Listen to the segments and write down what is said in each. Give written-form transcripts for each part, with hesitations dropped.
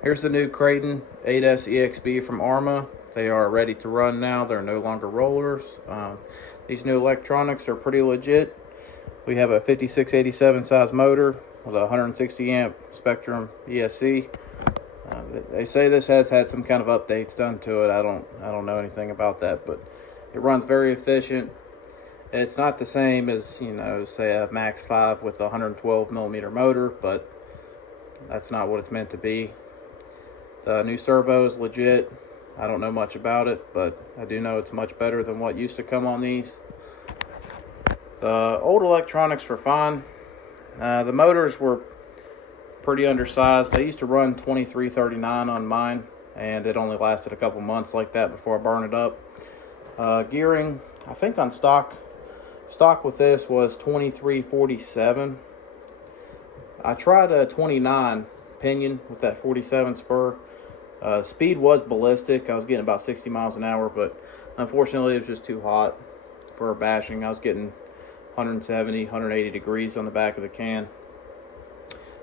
Here's the new Kraton 8S EXB from Arrma. They are ready to run now. They're no longer rollers. These new electronics are pretty legit. We have a 5687 size motor with a 160 amp Spectrum ESC. They say this has had some kind of updates done to it. I don't know anything about that, but it runs very efficient. It's not the same as, say a Max 5 with a 112 millimeter motor, but that's not what it's meant to be. The new servo is legit. I don't know much about it, but I do know it's much better than what used to come on these. The old electronics were fine. The motors were pretty undersized. I used to run 2339 on mine, and it only lasted a couple months like that before I burned it up. Gearing, I think on stock with this was 2347. I tried a 29 pinion with that 47 spur. Speed was ballistic. I was getting about 60 miles an hour, but unfortunately it was just too hot for bashing. I was getting 170, 180 degrees on the back of the can.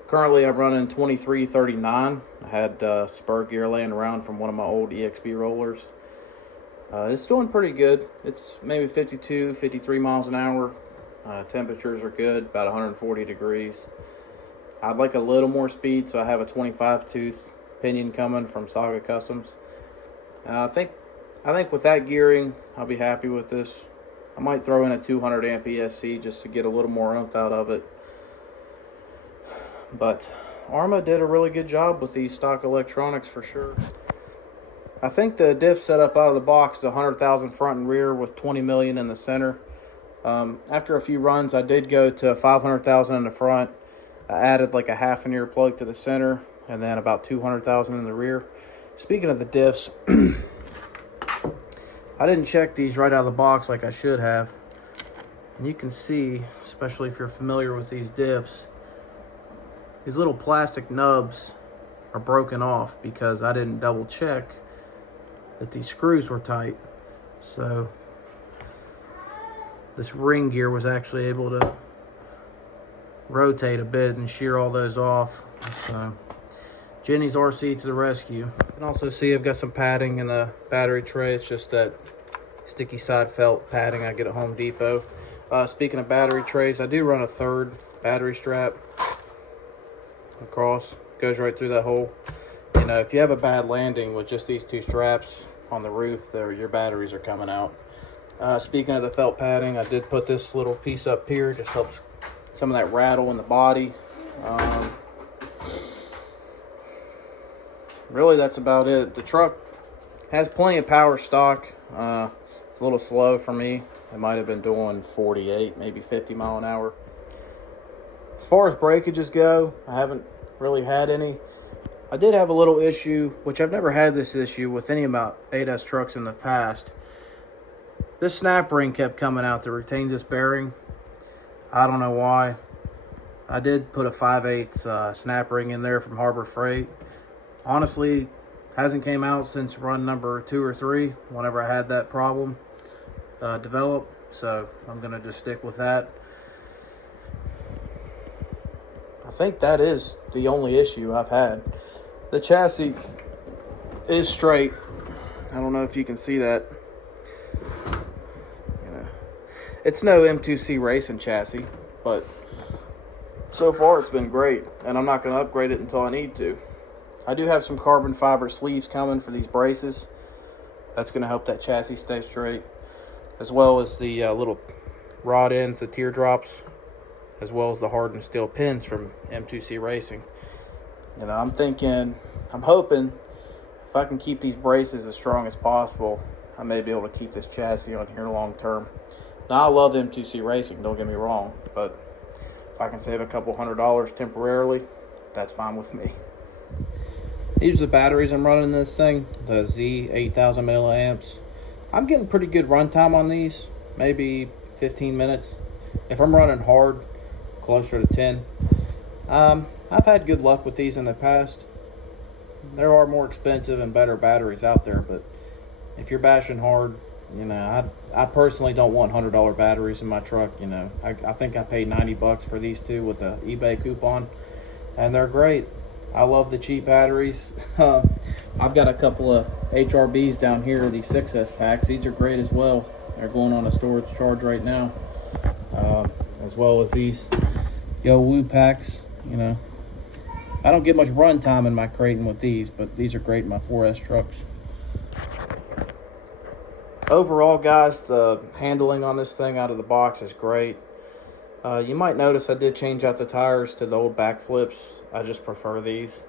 Currently I'm running 2339. I had spur gear laying around from one of my old EXB rollers. It's doing pretty good. It's maybe 52, 53 miles an hour. Temperatures are good, about 140 degrees. I'd like a little more speed, so I have a 25 tooth pinion coming from Saga Customs. I think with that gearing, I'll be happy with this. I might throw in a 200 amp ESC just to get a little more oomph out of it. But Arrma did a really good job with these stock electronics for sure. I think the diff setup out of the box is 100,000 front and rear with 20 million in the center. After a few runs, I did go to 500,000 in the front. I added like a half an ear plug to the center, and then about 200,000 in the rear. Speaking of the diffs, I didn't check these right out of the box like I should have. And you can see, especially if you're familiar with these diffs, these little plastic nubs are broken off because I didn't double check that these screws were tight. So this ring gear was actually able to rotate a bit and shear all those off. So Jenny's RC to the rescue. You can also see I've got some padding in the battery tray. It's just that sticky side felt padding I get at Home Depot. Speaking of battery trays, I do run a third battery strap across. Goes right through that hole. If you have a bad landing with just these two straps on the roof, your batteries are coming out. Speaking of the felt padding, I did put this little piece up here. Just helps some of that rattle in the body. Really, that's about it. The truck has plenty of power stock. A little slow for me. It might have been doing 48, maybe 50 mile an hour. As far as breakages go, I haven't really had any. I did have a little issue, which I've never had this issue with any of my 8S trucks in the past. This snap ring kept coming out that retains this bearing. I don't know why. I did put a 5/8 snap ring in there from Harbor Freight. Honestly, hasn't came out since run number 2 or 3, whenever I had that problem develop. So I'm going to just stick with that. I think that is the only issue I've had. The chassis is straight. I don't know if you can see that. It's no M2C racing chassis, but so far it's been great, and I'm not going to upgrade it until I need to. I do have some carbon fiber sleeves coming for these braces. That's going to help that chassis stay straight, as well as the little rod ends, the teardrops, as well as the hardened steel pins from M2C Racing. I'm hoping if I can keep these braces as strong as possible, I may be able to keep this chassis on here long term. Now, I love M2C Racing, don't get me wrong, but if I can save a couple $100 temporarily, that's fine with me. These are the batteries I'm running in this thing, the Z 8000 milliamps. I'm getting pretty good runtime on these, maybe 15 minutes. If I'm running hard, closer to 10. I've had good luck with these in the past. There are more expensive and better batteries out there, but if you're bashing hard, I personally don't want $100 batteries in my truck. I think I paid $90 for these two with an eBay coupon, and they're great. I love the cheap batteries. I've got a couple of HRBs down here, these 6S packs. These are great as well. They're going on a storage charge right now, as well as these Yo Woo packs. You know, I don't get much run time in my Kraton with these, but these are great in my 4S trucks. Overall, guys, the handling on this thing out of the box is great. You might notice I did change out the tires to the old backflips. I just prefer these.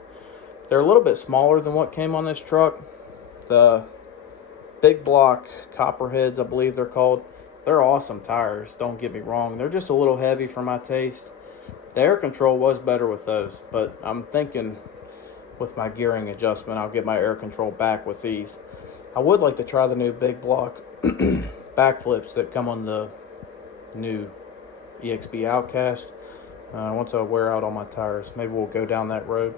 They're a little bit smaller than what came on this truck. The big block copperheads, I believe they're called. They're awesome tires, don't get me wrong. They're just a little heavy for my taste. The air control was better with those, but I'm thinking with my gearing adjustment, I'll get my air control back with these. I would like to try the new big block backflips that come on the new EXB Outcast. Once I wear out all my tires, maybe we'll go down that road.